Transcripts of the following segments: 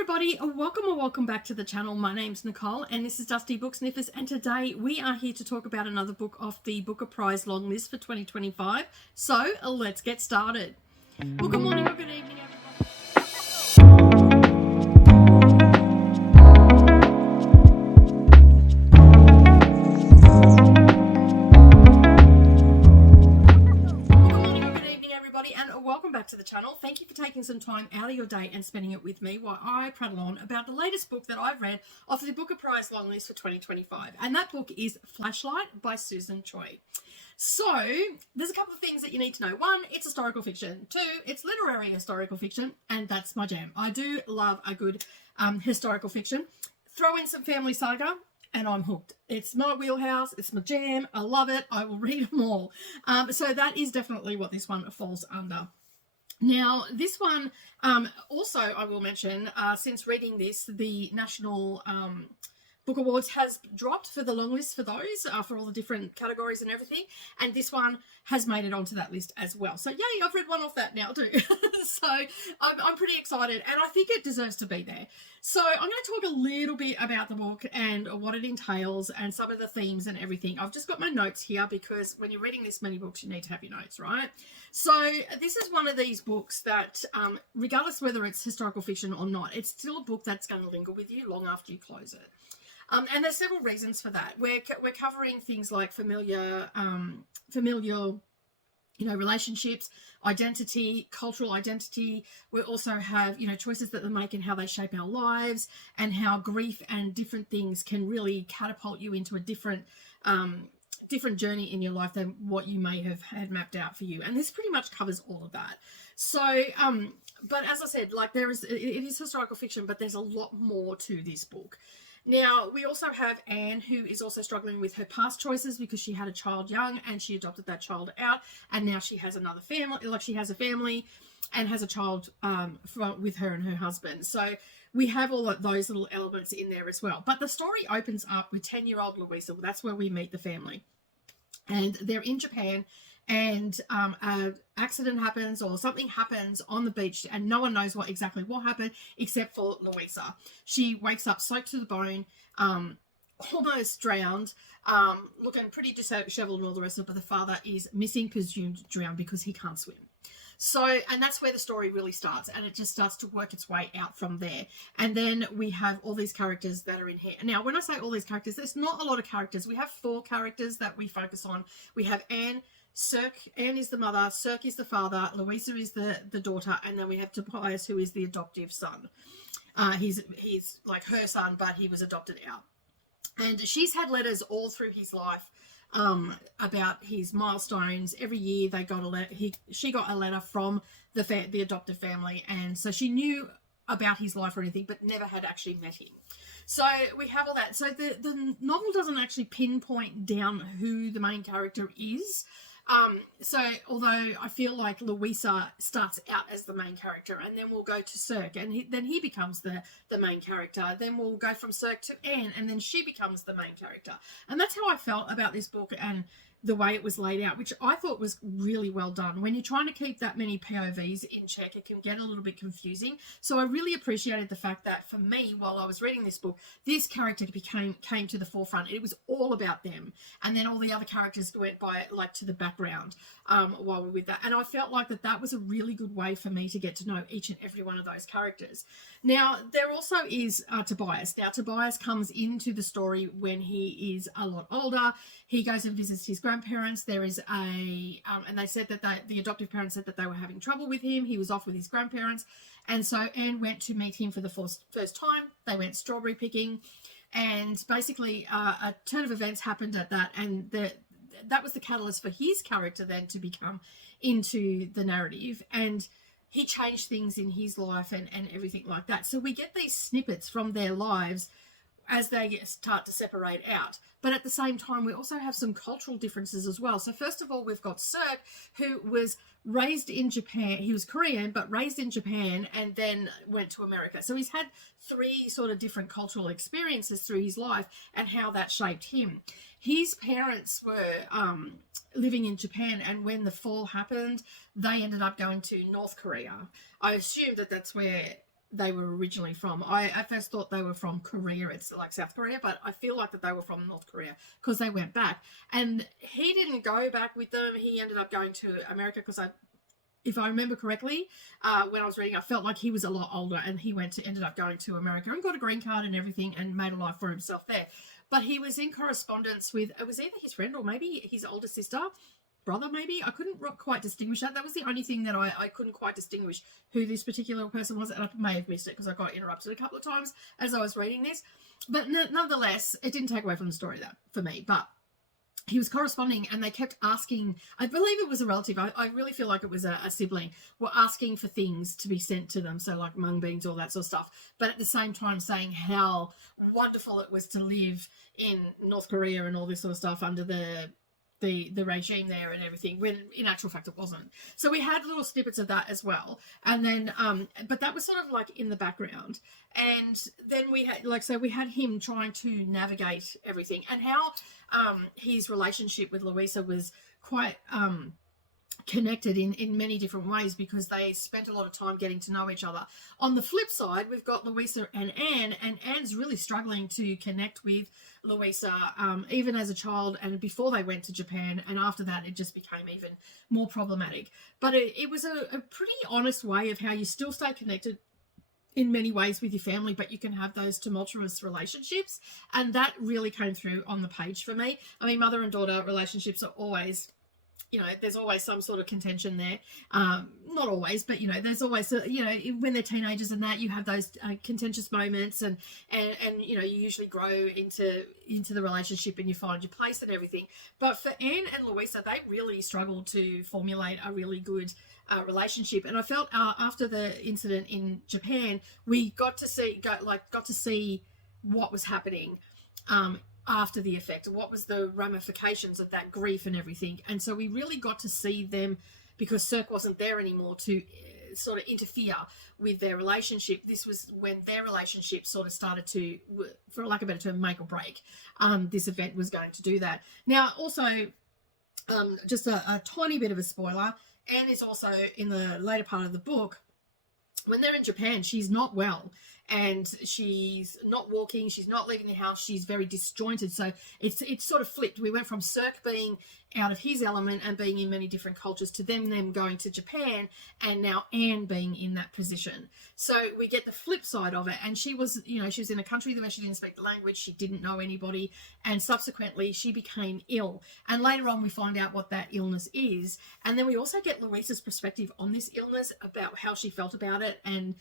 everybody, welcome back to the channel. My name's Nicole and this is Dusty Book Sniffers, and today we are here to talk about another book off the Booker Prize long list for 2025. So let's get started. Well, good morning or good evening, everybody. And welcome back to the channel. Thank you for taking some time out of your day and spending it with me while I prattle on about the latest book that I've read off the Booker Prize long list for 2025. And that book is Flashlight by Susan Choi. So there's a couple of things that you need to know. One, it's historical fiction. Two, it's literary historical fiction, and that's my jam. I do love a good historical fiction. Throw in some family saga and I'm hooked. It's my wheelhouse. It's my jam. I love it. I will read them all. So that is definitely what this one falls under. Now, this one, also I will mention, since reading this, the National Book Awards has dropped for the long list for those, for all the different categories and everything. And this one has made it onto that list as well. So, yay, I've read one off that now too. So, I'm pretty excited and I think it deserves to be there. So, I'm going to talk a little bit about the book and what it entails and some of the themes and everything. I've just got my notes here because when you're reading this many books, you need to have your notes, right? So, this is one of these books that, regardless whether it's historical fiction or not, it's still a book that's going to linger with you long after you close it. And there's several reasons for that. We're covering things like familial, relationships, identity, cultural identity. We also have, choices that they make and how they shape our lives, and how grief and different things can really catapult you into a different journey in your life than what you may have had mapped out for you. And this pretty much covers all of that. So, but as I said, like it is historical fiction, but there's a lot more to this book. Now, we also have Anne, who is also struggling with her past choices because she had a child young and she adopted that child out. And now she has another family, like she has a family and has a child with her and her husband. So we have all of those little elements in there as well. But the story opens up with 10-year-old Louisa. That's where we meet the family. And they're in Japan. And an accident happens or something happens on the beach and no one knows exactly what happened except for Louisa. She wakes up soaked to the bone, almost drowned, looking pretty disheveled and all the rest of it, but the father is missing, presumed drowned because he can't swim. So, and that's where the story really starts, and it just starts to work its way out from there. And then we have all these characters that are in here. Now, when I say all these characters, there's not a lot of characters. We have 4 characters that we focus on. We have Anne, Anne is the mother, Cirque is the father, Louisa is the daughter, and then we have Tobias, who is the adoptive son. He's like her son, but he was adopted out. And she's had letters all through his life about his milestones. Every year they got a letter. She got a letter from the adopted family, and so she knew about his life or anything, but never had actually met him. So we have all that. So the novel doesn't actually pinpoint down who the main character is. So although I feel like Louisa starts out as the main character, and then we'll go to Cirque, and then he becomes the main character. Then we'll go from Cirque to Anne, and then she becomes the main character. And that's how I felt about this book and the way it was laid out, which I thought was really well done. When you're trying to keep that many POVs in check, it can get a little bit confusing. So I really appreciated the fact that for me, while I was reading this book, this character came to the forefront. It was all about them. And then all the other characters went by like to the background while we're with that. And I felt like that was a really good way for me to get to know each and every one of those characters. Now, there also is Tobias. Now, Tobias comes into the story when he is a lot older. He goes and visits his grandparents. There is and they said that the adoptive parents said that they were having trouble with him. He was off with his grandparents. And so Anne went to meet him for the first time. They went strawberry picking. And basically a turn of events happened at that. And that was the catalyst for his character then to become into the narrative. And he changed things in his life and everything like that. So we get these snippets from their lives as they start to separate out. But at the same time, we also have some cultural differences as well. So first of all, we've got Cirque, who was raised in Japan. He was Korean, but raised in Japan and then went to America. So he's had 3 sort of different cultural experiences through his life and how that shaped him. His parents were living in Japan, and when the fall happened, they ended up going to North Korea. I assume that that's where they were originally from. I at first thought they were from Korea. It's like South Korea, but I feel like that they were from North Korea because they went back. And he didn't go back with them. He ended up going to America because if I remember correctly, when I was reading, I felt like he was a lot older, and he ended up going to America and got a green card and everything and made a life for himself there. But he was in correspondence with, it was either his friend or maybe his older sister, brother maybe. I couldn't quite distinguish that. That was the only thing that I couldn't quite distinguish who this particular person was, and I may have missed it because I got interrupted a couple of times as I was reading this. But nonetheless, it didn't take away from the story, that for me. But he was corresponding, and they kept asking, I believe it was a relative, I really feel like it was a sibling, were asking for things to be sent to them, so like mung beans, all that sort of stuff, but at the same time saying how wonderful it was to live in North Korea and all this sort of stuff under the regime there and everything, when in actual fact it wasn't. So we had little snippets of that as well, and then but that was sort of like in the background. And then we had, like, so we had him trying to navigate everything, and how his relationship with Louisa was quite connected in many different ways, because they spent a lot of time getting to know each other. On the flip side, we've got Louisa and Anne, and Anne's really struggling to connect with Louisa, even as a child and before they went to Japan, and after that it just became even more problematic. But it was a pretty honest way of how you still stay connected in many ways with your family, but you can have those tumultuous relationships, and that really came through on the page for me. I mean, mother and daughter relationships are always, you know, there's always some sort of contention there. Not always, but, you know, there's always, you know, when they're teenagers and that, you have those contentious moments, and you know, you usually grow into the relationship and you find your place and everything. But for Anne and Louisa, they really struggled to formulate a really good relationship. And I felt after the incident in Japan, we got to see what was happening after the effect, what was the ramifications of that grief and everything. And so we really got to see them, because Cirque wasn't there anymore to sort of interfere with their relationship. This was when their relationship sort of started to, for lack of a better term, make or break. This event was going to do that. Now, also, just a tiny bit of a spoiler, Anne is also, in the later part of the book, when they're in Japan, she's not well, and she's not walking, she's not leaving the house, she's very disjointed. So it's sort of flipped. We went from Cirque being out of his element and being in many different cultures to them going to Japan, and now Anne being in that position. So we get the flip side of it. And she was, you know, she was in a country where she didn't speak the language, she didn't know anybody, and subsequently she became ill. And later on we find out what that illness is. And then we also get Louisa's perspective on this illness, about how she felt about it and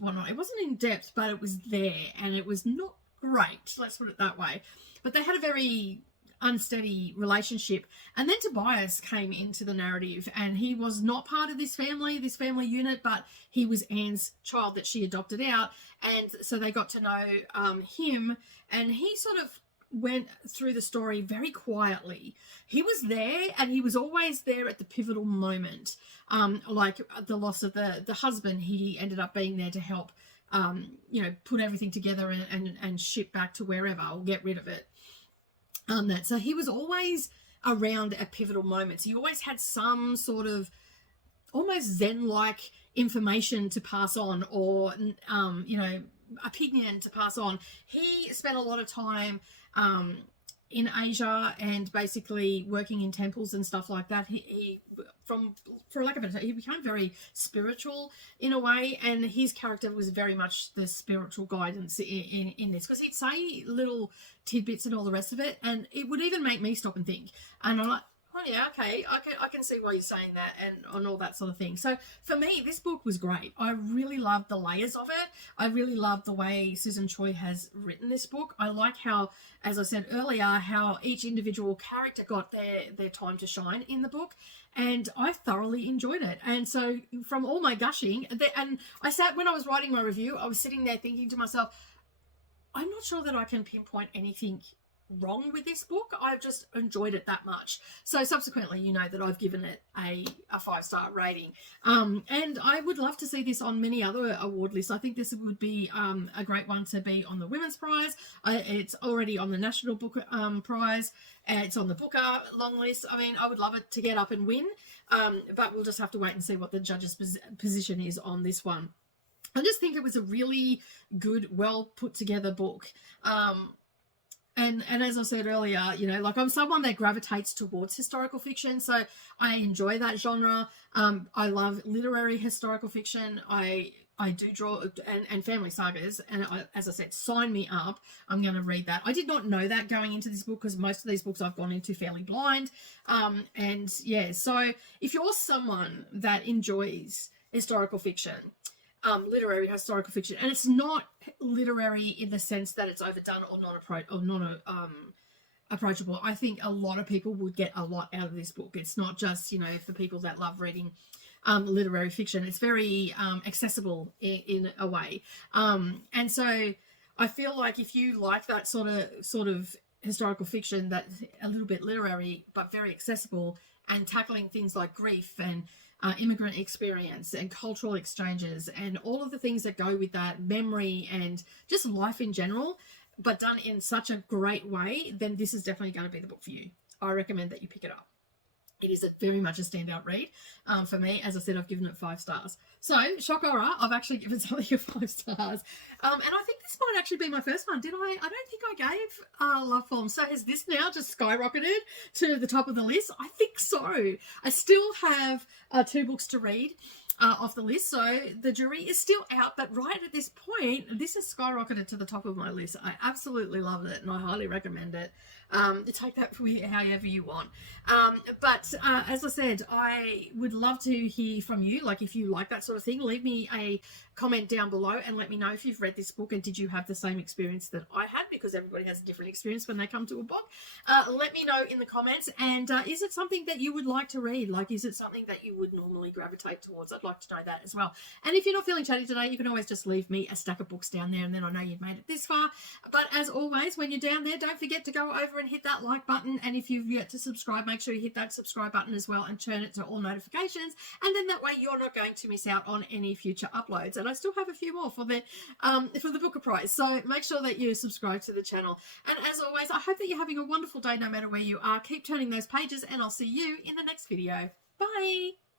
whatnot. It wasn't in depth, but it was there, and it was not great, let's put it that way. But they had a very unsteady relationship. And then Tobias came into the narrative, and he was not part of this family unit, but he was Anne's child that she adopted out. And so they got to know him, and he sort of went through the story very quietly. He was there, and he was always there at the pivotal moment. Like the loss of the husband, he ended up being there to help you know, put everything together and ship back to wherever, or get rid of it. So he was always around at pivotal moments. He always had some sort of almost Zen-like information to pass on, or you know, opinion to pass on. He spent a lot of time in Asia, and basically working in temples and stuff like that. He for lack of a better term, he became very spiritual in a way, and his character was very much the spiritual guidance in this, because he'd say little tidbits and all the rest of it, and it would even make me stop and think. And I'm like, oh yeah, okay, I can see why you're saying that, and all that sort of thing. So for me, this book was great. I really loved the layers of it. I really loved the way Susan Choi has written this book. I like how, as I said earlier, how each individual character got their time to shine in the book, and I thoroughly enjoyed it. And so from all my gushing, and when I was writing my review, I was sitting there thinking to myself, I'm not sure that I can pinpoint anything wrong with this book. I've just enjoyed it that much. So subsequently, you know that I've given it a 5-star rating. And I would love to see this on many other award lists. I think this would be a great one to be on the Women's Prize. It's already on the National Book Prize. It's on the Booker long list. I mean, I would love it to get up and win, but we'll just have to wait and see what the judges' position is on this one. I just think it was a really good, well put together book. And as I said earlier, you know, like I'm someone that gravitates towards historical fiction, so I enjoy that genre. I love literary historical fiction. I do draw and family sagas, and as I said, sign me up. I'm going to read that. I did not know that going into this book, because most of these books I've gone into fairly blind. And yeah, so if you're someone that enjoys historical fiction, literary historical fiction, and it's not literary in the sense that it's overdone or approachable. I think a lot of people would get a lot out of this book. It's not just, you know, for people that love reading literary fiction. It's very accessible in a way, and so I feel like if you like that sort of historical fiction that's a little bit literary but very accessible, and tackling things like grief and immigrant experience and cultural exchanges and all of the things that go with that, memory and just life in general, but done in such a great way, then this is definitely going to be the book for you. I recommend that you pick it up. It is very much a standout read for me. As I said, I've given it 5 stars. So, shock horror, I've actually given something 5 stars. And I think this might actually be my first one. Did I? I don't think I gave Love Forms. So has this now just skyrocketed to the top of the list? I think so. I still have 2 books to read off the list, so the jury is still out, but right at this point, this has skyrocketed to the top of my list. I absolutely love it, and I highly recommend it. Take that for however you want. But as I said, I would love to hear from you. Like, if you like that sort of thing, leave me a comment down below and let me know if you've read this book and did you have the same experience that I had, because everybody has a different experience when they come to a book. Let me know in the comments, and is it something that you would like to read? Like, is it something that you would normally gravitate towards? I'd like to know that as well. And if you're not feeling chatty today, you can always just leave me a stack of books down there, and then I know you've made it this far. But as always, when you're down there, don't forget to go over and hit that like button, and if you've yet to subscribe, make sure you hit that subscribe button as well and turn it to all notifications, and then that way you're not going to miss out on any future uploads. And I still have a few more for the Booker Prize, so make sure that you subscribe to the channel. And as always, I hope that you're having a wonderful day no matter where you are. Keep turning those pages, and I'll see you in the next video. Bye.